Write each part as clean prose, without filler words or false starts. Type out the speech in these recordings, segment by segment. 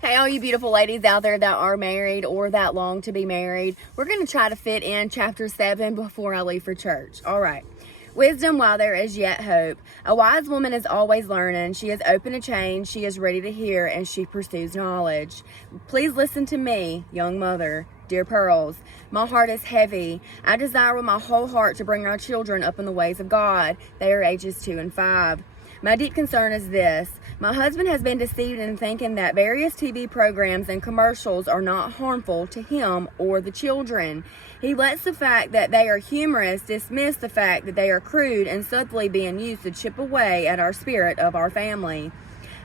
Hey, all you beautiful ladies out there that are married or that long to be married, we're going to try to fit in chapter 7 before I leave for church. All right. Wisdom while there is yet hope. A wise woman is always learning. She is open to change. She is ready to hear, and she pursues knowledge. Please listen to me, young mother. Dear pearls, my heart is heavy. I desire with my whole heart to bring our children up in the ways of God. They are ages 2 and 5. My deep concern is this. My husband has been deceived in thinking that various TV programs and commercials are not harmful to him or the children. He lets the fact that they are humorous dismiss the fact that they are crude and subtly being used to chip away at our spirit of our family.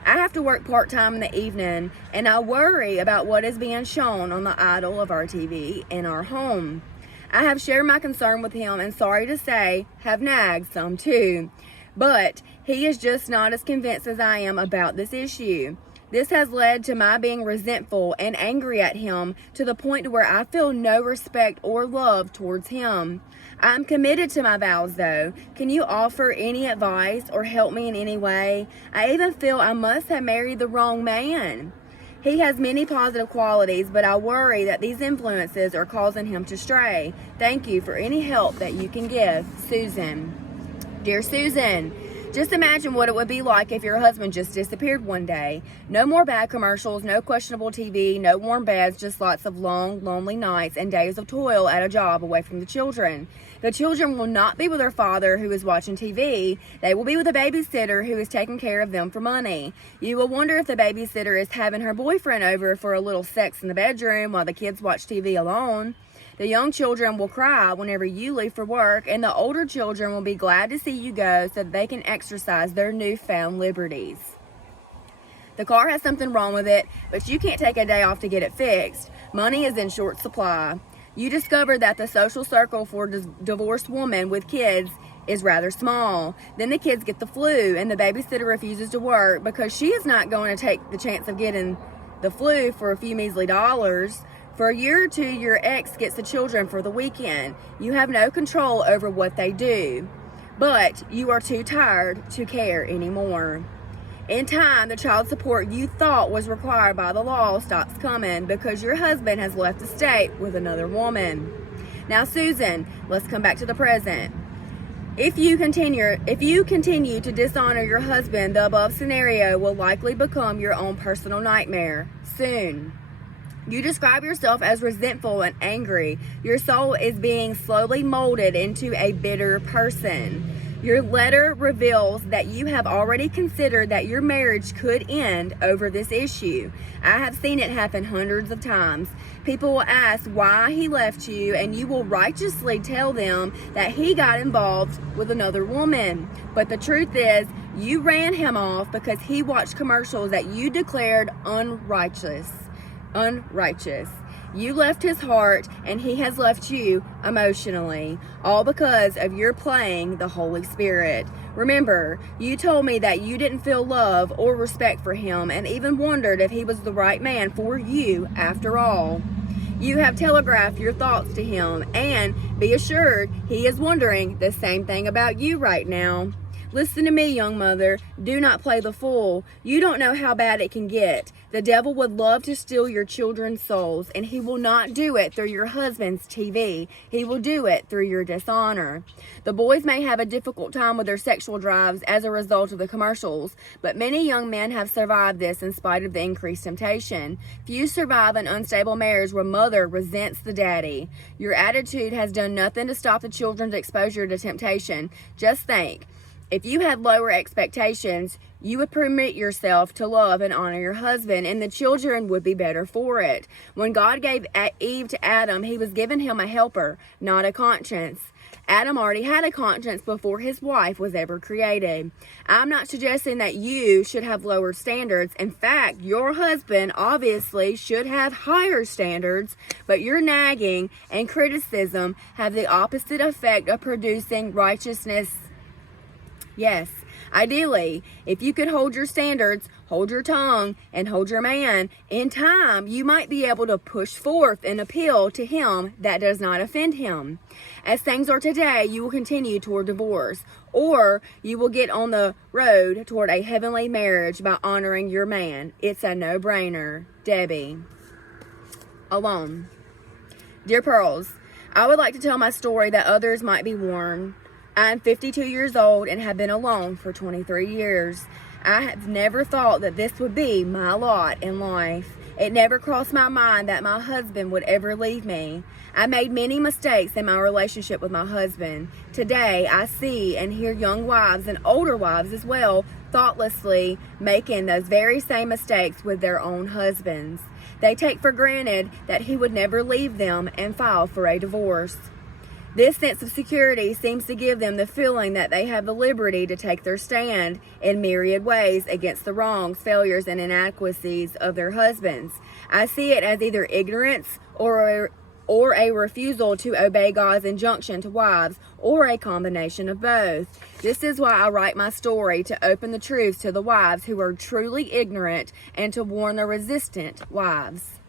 I have to work part-time in the evening, and I worry about what is being shown on the idol of our TV in our home. I have shared my concern with him, and sorry to say, have nagged some too. But he is just not as convinced as I am about this issue. This has led to my being resentful and angry at him to the point where I feel no respect or love towards him. I'm committed to my vows though. Can you offer any advice or help me in any way? I even feel I must have married the wrong man. He has many positive qualities, but I worry that these influences are causing him to stray. Thank you for any help that you can give. Susan. Dear Susan, just imagine what it would be like if your husband just disappeared one day. No more bad commercials, no questionable TV, no warm beds, just lots of long, lonely nights and days of toil at a job away from the children. The children will not be with their father who is watching TV. They will be with a babysitter who is taking care of them for money. You will wonder if the babysitter is having her boyfriend over for a little sex in the bedroom while the kids watch TV alone. The young children will cry whenever you leave for work, and the older children will be glad to see you go so that they can exercise their newfound liberties. The car has something wrong with it, but you can't take a day off to get it fixed. Money is in short supply. You discover that the social circle for a divorced woman with kids is rather small. Then the kids get the flu, and the babysitter refuses to work because she is not going to take the chance of getting the flu for a few measly dollars. For a year or two, your ex gets the children for the weekend. You have no control over what they do, but you are too tired to care anymore. In time, the child support you thought was required by the law stops coming because your husband has left the state with another woman. Now, Susan, let's come back to the present. If you continue to dishonor your husband, the above scenario will likely become your own personal nightmare soon. You describe yourself as resentful and angry. Your soul is being slowly molded into a bitter person. Your letter reveals that you have already considered that your marriage could end over this issue. I have seen it happen hundreds of times. People will ask why he left you, and you will righteously tell them that he got involved with another woman. But the truth is, you ran him off because he watched commercials that you declared unrighteous. You left his heart, and he has left you emotionally, all because of your playing the Holy Spirit. Remember, you told me that you didn't feel love or respect for him and even wondered if he was the right man for you after all. You have telegraphed your thoughts to him, and be assured he is wondering the same thing about you right now. Listen to me, young mother. Do not play the fool. You don't know how bad it can get. The devil would love to steal your children's souls, and he will not do it through your husband's TV. He will do it through your dishonor. The boys may have a difficult time with their sexual drives as a result of the commercials, but many young men have survived this in spite of the increased temptation. Few survive an unstable marriage where mother resents the daddy. Your attitude has done nothing to stop the children's exposure to temptation. Just think. If you had lower expectations, you would permit yourself to love and honor your husband, and the children would be better for it. When God gave Eve to Adam, he was giving him a helper, not a conscience. Adam already had a conscience before his wife was ever created. I'm not suggesting that you should have lower standards. In fact, your husband obviously should have higher standards, but your nagging and criticism have the opposite effect of producing righteousness. Yes, Ideally, if you could hold your standards, hold your tongue, and hold your man, in time you might be able to push forth an appeal to him that does not offend him. As things are today, you will continue toward divorce, or you will get on the road toward a heavenly marriage by honoring your man. It's a no-brainer. Debbie. Alone. Dear Pearls, I would like to tell my story that others might be warned. I am 52 years old and have been alone for 23 years. I have never thought that this would be my lot in life. It never crossed my mind that my husband would ever leave me. I made many mistakes in my relationship with my husband. Today, I see and hear young wives and older wives as well thoughtlessly making those very same mistakes with their own husbands. They take for granted that he would never leave them and file for a divorce. This sense of security seems to give them the feeling that they have the liberty to take their stand in myriad ways against the wrongs, failures, and inadequacies of their husbands. I see it as either ignorance or a refusal to obey God's injunction to wives, or a combination of both. This is why I write my story, to open the truths to the wives who are truly ignorant and to warn the resistant wives.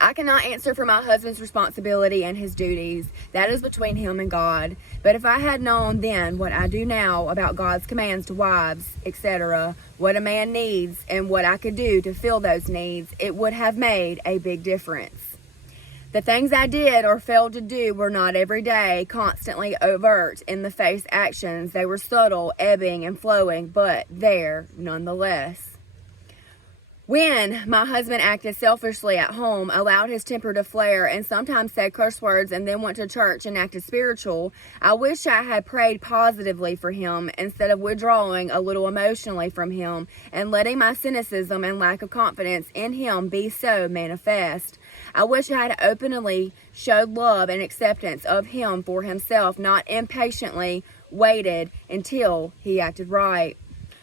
I cannot answer for my husband's responsibility and his duties. That is between him and God. But if I had known then what I do now about God's commands to wives, etc., what a man needs and what I could do to fill those needs, it would have made a big difference. The things I did or failed to do were not everyday, constantly overt, in-the-face actions. They were subtle, ebbing and flowing, but there nonetheless. When my husband acted selfishly at home, allowed his temper to flare, and sometimes said curse words and then went to church and acted spiritual, I wish I had prayed positively for him instead of withdrawing a little emotionally from him and letting my cynicism and lack of confidence in him be so manifest. I wish I had openly showed love and acceptance of him for himself, not impatiently waited until he acted right.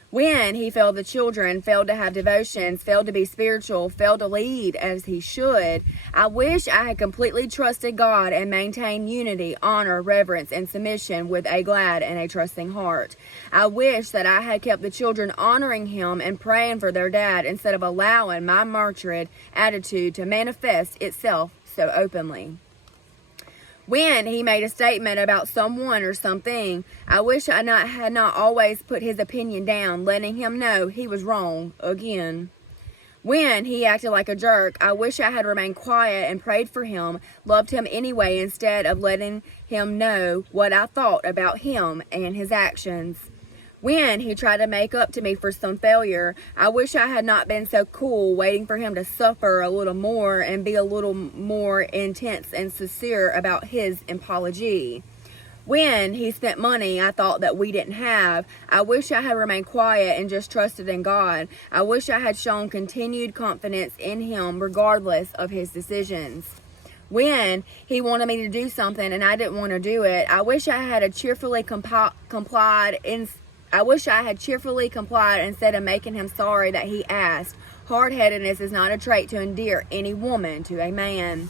When he failed the children, failed to have devotions, failed to be spiritual, failed to lead as he should, I wish I had completely trusted God and maintained unity, honor, reverence, and submission with a glad and a trusting heart. I wish that I had kept the children honoring him and praying for their dad instead of allowing my martyred attitude to manifest itself so openly. When he made a statement about someone or something, I wish I had not always put his opinion down, letting him know he was wrong again. When he acted like a jerk, I wish I had remained quiet and prayed for him, loved him anyway instead of letting him know what I thought about him and his actions. When he tried to make up to me for some failure, I wish I had not been so cool, waiting for him to suffer a little more and be a little more intense and sincere about his apology. When he spent money I thought that we didn't have, I wish I had remained quiet and just trusted in God. I wish I had shown continued confidence in him regardless of his decisions. When he wanted me to do something and I didn't want to do it, I wish I had cheerfully complied instead of making him sorry that he asked. Hard-headedness is not a trait to endear any woman to a man.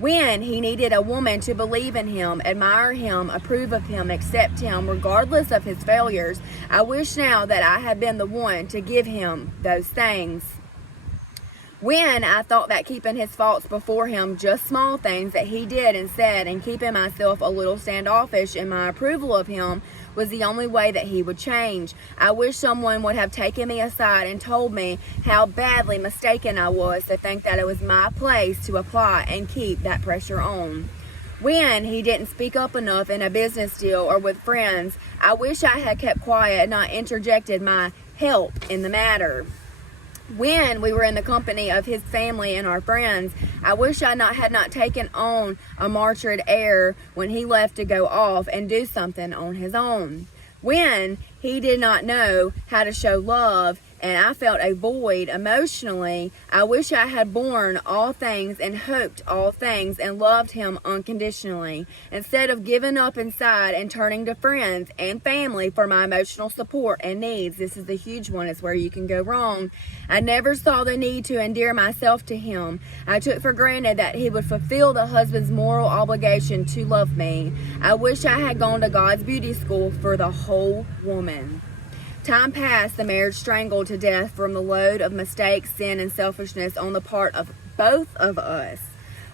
When he needed a woman to believe in him, admire him, approve of him, accept him, regardless of his failures, I wish now that I had been the one to give him those things. When I thought that keeping his faults before him, just small things that he did and said, and keeping myself a little standoffish in my approval of him was the only way that he would change. I wish someone would have taken me aside and told me how badly mistaken I was to think that it was my place to apply and keep that pressure on. When he didn't speak up enough in a business deal or with friends, I wish I had kept quiet and not interjected my help in the matter. When we were in the company of his family and our friends, I wish I had not taken on a martyred air when he left to go off and do something on his own. When he did not know how to show love and I felt a void emotionally. I wish I had borne all things and hoped all things and loved him unconditionally, instead of giving up inside and turning to friends and family for my emotional support and needs. This is the huge one. It's where you can go wrong. I never saw the need to endear myself to him. I took for granted that he would fulfill the husband's moral obligation to love me. I wish I had gone to God's beauty school for the whole woman. Time passed, the marriage strangled to death from the load of mistakes, sin, and selfishness on the part of both of us.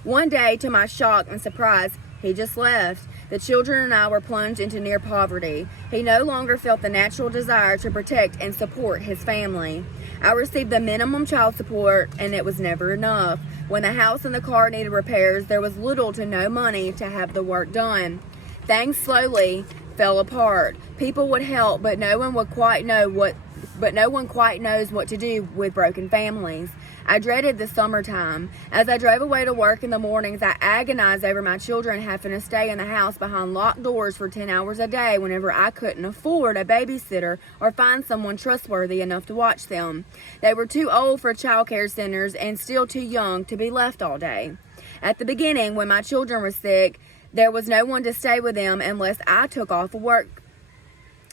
One day, to my shock and surprise, he just left. The children and I were plunged into near poverty. He no longer felt the natural desire to protect and support his family. I received the minimum child support, and it was never enough. When the house and the car needed repairs, there was little to no money to have the work done. Things slowly fell apart. People would help, but no one quite knows what to do with broken families. I dreaded the summertime. As I drove away to work in the mornings, I agonized over my children having to stay in the house behind locked doors for 10 hours a day whenever I couldn't afford a babysitter or find someone trustworthy enough to watch them. They were too old for child care centers and still too young to be left all day. At the beginning, when my children were sick, there was no one to stay with them unless I took off of work.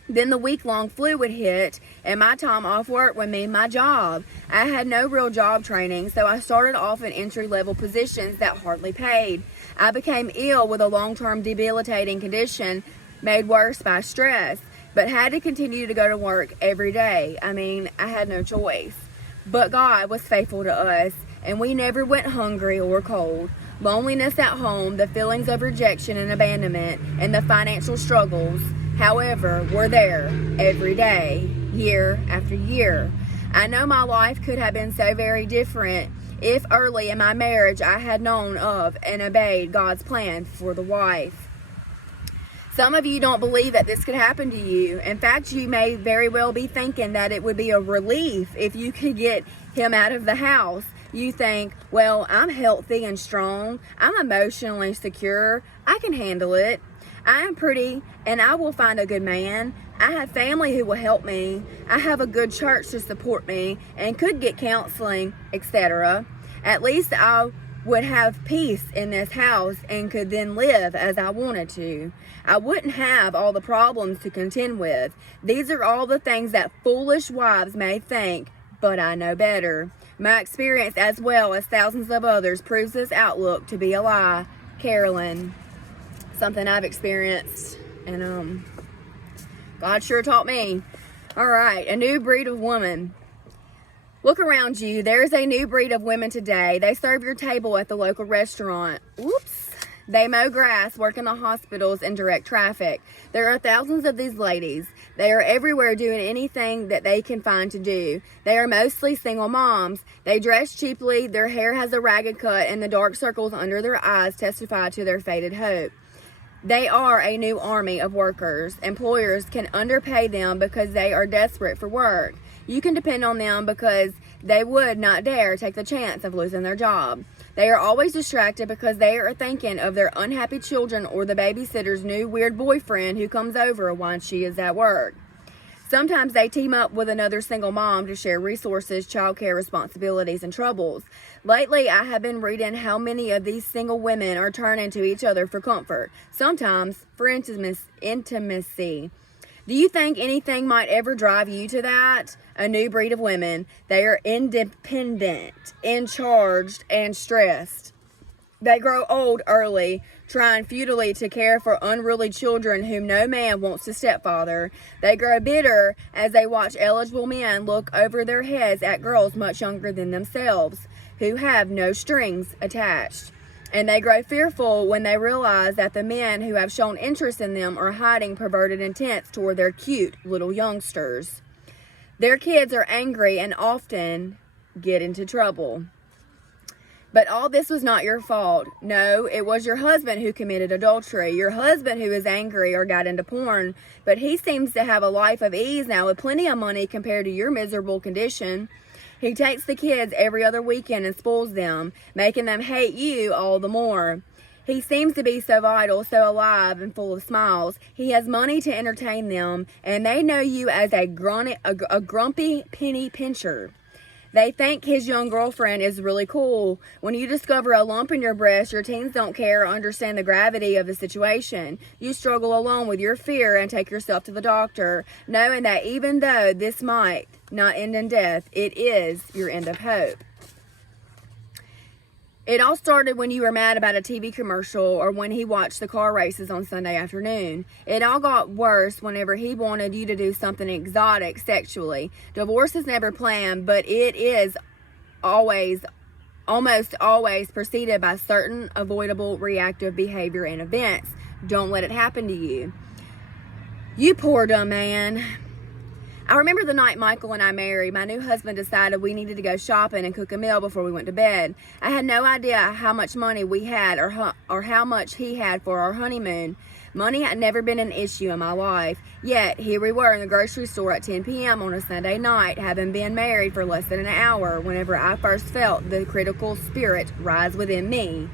Then the week-long flu would hit, and my time off work would mean my job. I had no real job training, so I started off in entry-level positions that hardly paid. I became ill with a long-term debilitating condition made worse by stress, but had to continue to go to work every day. I had no choice. But God was faithful to us, and we never went hungry or cold. Loneliness at home, the feelings of rejection and abandonment, and the financial struggles, however, were there every day, year after year. I know my life could have been so very different if early in my marriage I had known of and obeyed God's plan for the wife. Some of you don't believe that this could happen to you. In fact, you may very well be thinking that it would be a relief if you could get him out of the house. You think, well, I'm healthy and strong. I'm emotionally secure. I can handle it. I am pretty and I will find a good man. I have family who will help me. I have a good church to support me and could get counseling, etc. At least I would have peace in this house and could then live as I wanted to. I wouldn't have all the problems to contend with. These are all the things that foolish wives may think, but I know better. My experience, as well as thousands of others, proves this outlook to be a lie. Carolyn. Something I've experienced, and God sure taught me. All right, a new breed of woman. Look around you. There's a new breed of women today. They serve your table at the local restaurant. Whoops. They mow grass, work in the hospitals, and direct traffic. There are thousands of these ladies. They are everywhere doing anything that they can find to do. They are mostly single moms. They dress cheaply, their hair has a ragged cut, and the dark circles under their eyes testify to their faded hope. They are a new army of workers. Employers can underpay them because they are desperate for work. You can depend on them because they would not dare take the chance of losing their job. They are always distracted because they are thinking of their unhappy children or the babysitter's new weird boyfriend who comes over while she is at work. Sometimes they team up with another single mom to share resources, childcare responsibilities, and troubles. Lately, I have been reading how many of these single women are turning to each other for comfort, sometimes for intimacy. Do you think anything might ever drive you to that? A new breed of women. They are independent, in charge, and stressed. They grow old early, trying futilely to care for unruly children whom no man wants to stepfather. They grow bitter as they watch eligible men look over their heads at girls much younger than themselves, who have no strings attached. And they grow fearful when they realize that the men who have shown interest in them are hiding perverted intents toward their cute little youngsters. Their kids are angry and often get into trouble. But all this was not your fault. No, it was your husband who committed adultery. Your husband who is angry or got into porn. But he seems to have a life of ease now with plenty of money compared to your miserable condition. He takes the kids every other weekend and spoils them, making them hate you all the more. He seems to be so vital, so alive, and full of smiles. He has money to entertain them, and they know you as a grumpy penny pincher. They think his young girlfriend is really cool. When you discover a lump in your breast, your teens don't care or understand the gravity of the situation. You struggle alone with your fear and take yourself to the doctor, knowing that even though this might not end in death, it is your end of hope. It all started when you were mad about a TV commercial or when he watched the car races on Sunday afternoon. It all got worse whenever he wanted you to do something exotic sexually. Divorce is never planned, but it is almost always preceded by certain avoidable reactive behavior and events. Don't let it happen to you. You poor dumb man. I remember the night Michael and I married, my new husband decided we needed to go shopping and cook a meal before we went to bed. I had no idea how much money we had or how much he had for our honeymoon. Money had never been an issue in my life. Yet, here we were in the grocery store at 10 p.m. on a Sunday night, having been married for less than an hour, whenever I first felt the critical spirit rise within me.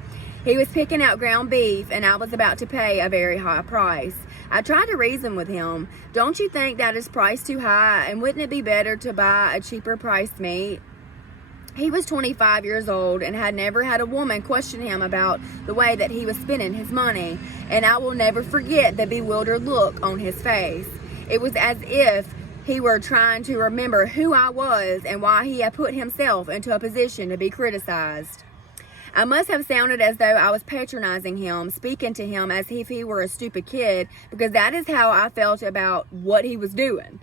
He was picking out ground beef, and I was about to pay a very high price. I tried to reason with him. Don't you think that is priced too high, and wouldn't it be better to buy a cheaper priced meat? He was 25 years old and had never had a woman question him about the way that he was spending his money, and I will never forget the bewildered look on his face. It was as if he were trying to remember who I was and why he had put himself into a position to be criticized. I must have sounded as though I was patronizing him, speaking to him as if he were a stupid kid, because that is how I felt about what he was doing.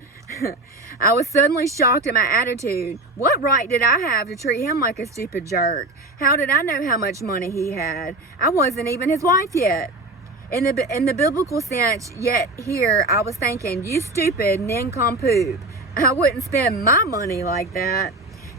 I was suddenly shocked at my attitude. What right did I have to treat him like a stupid jerk? How did I know how much money he had? I wasn't even his wife yet. In the biblical sense, yet here I was thinking, you stupid nincompoop. I wouldn't spend my money like that.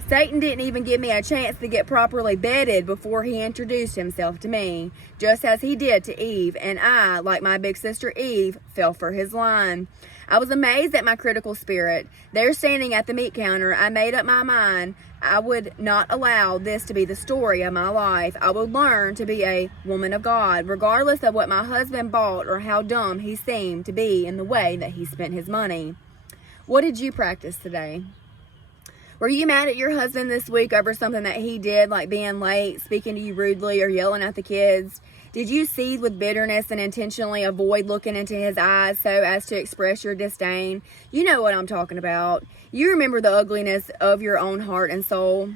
Satan didn't even give me a chance to get properly bedded before he introduced himself to me, just as he did to Eve, and I, like my big sister Eve, fell for his line. I was amazed at my critical spirit. There, standing at the meat counter, I made up my mind I would not allow this to be the story of my life. I would learn to be a woman of God, regardless of what my husband bought or how dumb he seemed to be in the way that he spent his money. What did you practice today? Were you mad at your husband this week over something that he did, like being late, speaking to you rudely, or yelling at the kids? Did you seethe with bitterness and intentionally avoid looking into his eyes so as to express your disdain? You know what I'm talking about. You remember the ugliness of your own heart and soul.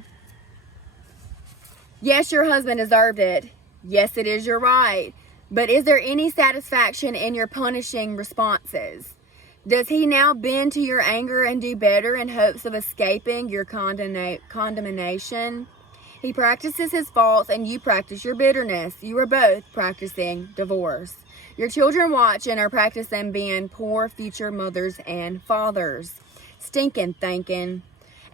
Yes, your husband deserved it. Yes, it is your right. But is there any satisfaction in your punishing responses? Does he now bend to your anger and do better in hopes of escaping your condemnation? He practices his faults and you practice your bitterness. You are both practicing divorce. Your children watch and are practicing being poor future mothers and fathers. Stinking thinking.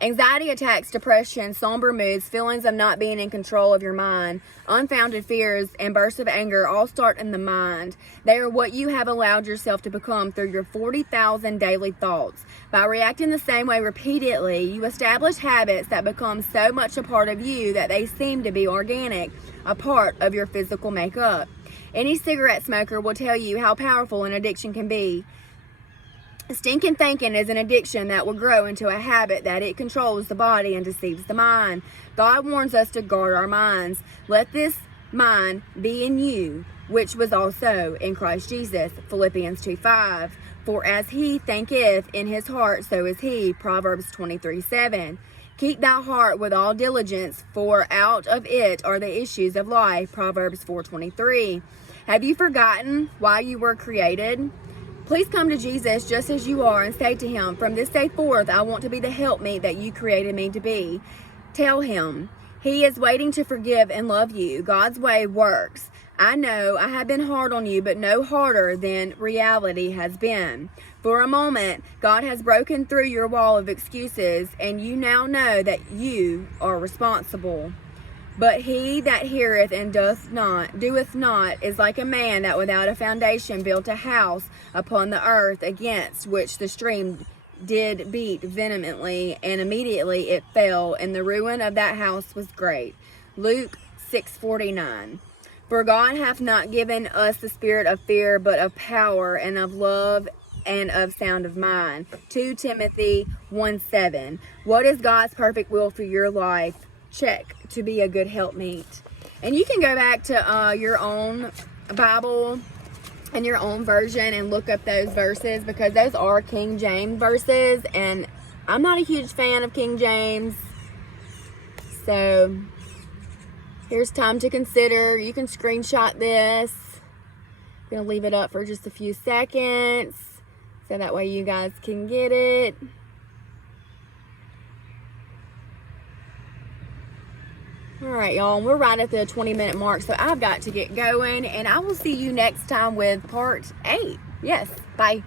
Anxiety attacks, depression, somber moods, feelings of not being in control of your mind, unfounded fears, and bursts of anger all start in the mind. They are what you have allowed yourself to become through your 40,000 daily thoughts. By reacting the same way repeatedly, you establish habits that become so much a part of you that they seem to be organic, a part of your physical makeup. Any cigarette smoker will tell you how powerful an addiction can be. Stinking thinking is an addiction that will grow into a habit that it controls the body and deceives the mind. God warns us to guard our minds. Let this mind be in you, which was also in Christ Jesus. Philippians 2:5. For as he thinketh in his heart, so is he. Proverbs 23:7. Keep thy heart with all diligence, for out of it are the issues of life. Proverbs 4:23. Have you forgotten why you were created? Please come to Jesus just as you are and say to him, from this day forth, I want to be the helpmeet that you created me to be. Tell him. He is waiting to forgive and love you. God's way works. I know I have been hard on you, but no harder than reality has been. For a moment, God has broken through your wall of excuses, and you now know that you are responsible. But he that heareth and doeth not, is like a man that without a foundation built a house upon the earth, against which the stream did beat vehemently, and immediately it fell, and the ruin of that house was great. Luke 6:49. For God hath not given us the spirit of fear, but of power and of love and of sound of mind. 2 Timothy 1:7. What is God's perfect will for your life? Check. To be a good helpmeet. And you can go back to your own Bible and your own version and look up those verses, because those are King James verses, and I'm not a huge fan of King James. So here's time to consider. You can screenshot this. I'm going to leave it up for just a few seconds so that way you guys can get it. All right, y'all, we're right at the 20-minute mark, so I've got to get going, and I will see you next time with part 8. Yes, bye.